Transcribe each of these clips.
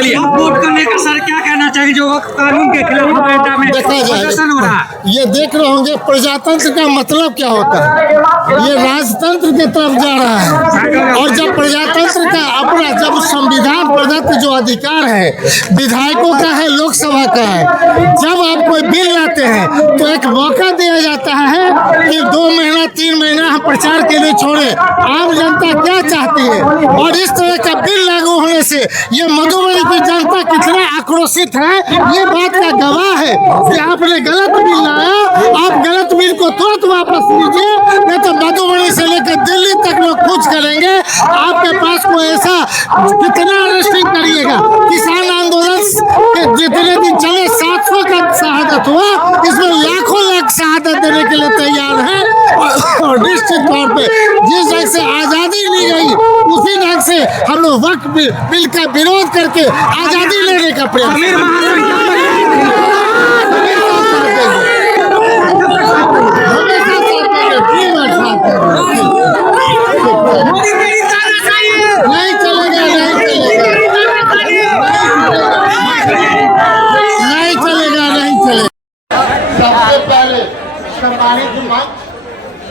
Vote को लेकर sir क्या कहना चाहिए जो कानून के खिलाफ प्रदर्शन हो रहा है? ये देख रहे होंगे प्रजातंत्र का मतलब क्या होता है। ये राजतंत्र की तरफ जा रहा है। और जब प्रजातंत्र का अपना जब संविधान प्रदत्त जो अधिकार है विधायकों का है, लोकसभा का है, जब आप कोई बिल लाते हैं तो एक मौका दिया जाता है कि 2 महीना 3 महीना हम प्रचार के लिए छोड़े। आम जनता क्या चाहती है और इस तरह का बिल लागू होने से ये मधुबनी की जनता कितना आक्रोशित है ये बात का गवाह है कि आपने गलत बिल लाया। आप गलत बिल को तुरंत वापस लीजिए, नहीं तो मधुबनी से लेकर दिल्ली तक लोग कुछ करेंगे। आपके पास कोई ऐसा कितना अरेस्टिंग करिएगा। किसान आंदोलन के जितने दिन चले 700 का शहादत हुआ, इसमें लाखों लाख शहादत देने के लिए तैयार है। और निश्चित तौर पे जिस ढंग से आज़ादी ली गई उसी ढंग से हम लोग वक्त बिल का विरोध करके आज़ादी लेने का प्रयास नहीं चलेगा, नहीं चलेगा, नहीं चलेगा। सबसे पहले सम्मानित मंच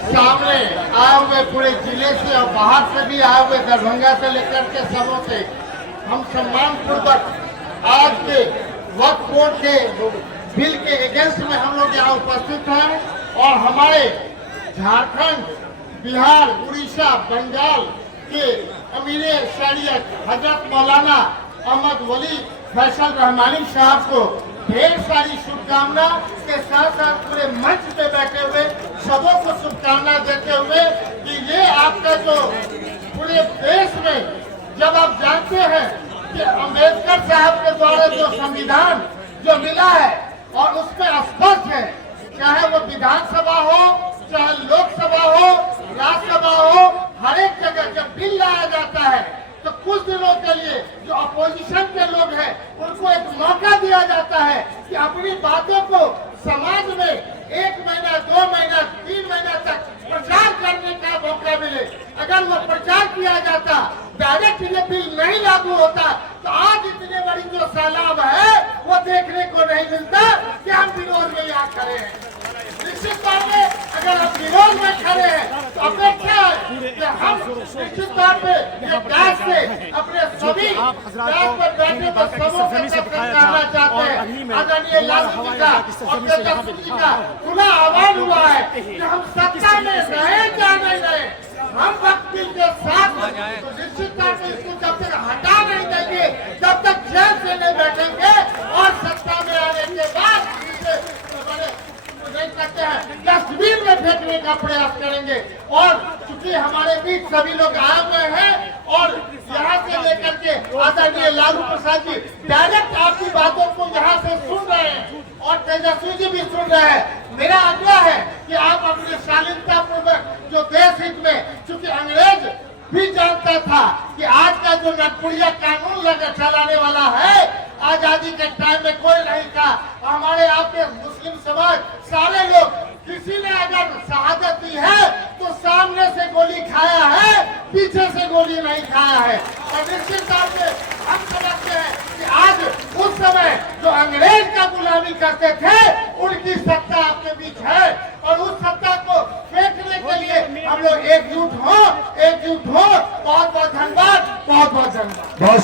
सामने आए हुए पूरे जिले से और बाहर से भी आए हुए दरभंगा से लेकर के सबों से हम सम्मान पूर्वक आज के वक्फ बोर्ड के बिल के अगेंस्ट में हम लोग यहाँ उपस्थित हैं। और हमारे झारखंड, बिहार, उड़ीसा, बंगाल के अमीर शरीयत हजरत मौलाना अहमद वली फैसल रहमानी साहब को ढेर सारी शुभकामना के साथ साथ पूरे मंच पे बैठे हुए सबों को शुभकामना देते हुए कि ये आपका जो पूरे देश में जब आप जानते हैं कि अम्बेडकर साहब के द्वारा जो संविधान जो मिला है और उसमें स्पष्ट है, चाहे वो विधानसभा हो, चाहे लोकसभा हो, राज्यसभा हो, हर एक जगह जब बिल लाया जाता है तो कुछ दिनों के लिए जो अपोजिशन के लोग हैं उनको एक मौका दिया जाता है कि अपनी बातों को समाज में 1 महीना, 2 महीना, 3 महीना तक प्रचार करने का मौका मिले। अगर वो प्रचार किया जाता, डायरेक्ट ये बिल नहीं लागू होता तो आज इतने बड़ी जो सैलाब है वो देखने को नहीं मिलता कि हम विरोध में यहाँ खड़े हैं। निश्चित तौर पे अगर हम विरोध में खड़े हैं तो अपेक्षा है कि हम निश्चित तौर पे ये देश से अपने सभी देश पर बैठे सबों के साथ करना चाहते हैं। आदरणीय लालू जी का और तेजस्वी जी का खुला आह्वान हुआ है कि हम सत्ता में रहे या नहीं रहे, हम वक्त बिल के साथ तो निश्चित तौर पे इसको जब तक हटा नहीं देंगे तब तक जेल से नहीं बैठेंगे और सत्ता में आने के बाद नहीं करते हैं डस्टबिन में फेंकने का प्रयास करेंगे। और चूंकि हमारे बीच सभी लोग आए हुए हैं और यहाँ से लेकर के आदरणीय लालू प्रसाद जी डायरेक्ट आपकी बातों को यहाँ से सुन रहे हैं और तेजस्वी जी भी सुन रहे हैं। मेरा आग्रह है कि आप अपने शालीनता पूर्वक जो देश हित में, चूंकि अंग्रेज भी जानता था कि आज का जो नटपुड़िया कानून चलाने वाला है आजादी के टाइम में कोई नहीं था। हमारे आपके मुस्लिम समाज सारे लोग किसी ने अगर शहादत दी है तो सामने से गोली खाया है, पीछे से गोली नहीं खाया है। और निश्चित तौर पे हम समझते हैं कि आज उस समय जो अंग्रेज का गुलामी करते थे उनकी सत्ता आपके बीच है और उस सत्ता को फेंकने के लिए हम लोग एकजुट हो। बहुत बहुत धन्यवाद, बहुत बहुत धन्यवाद।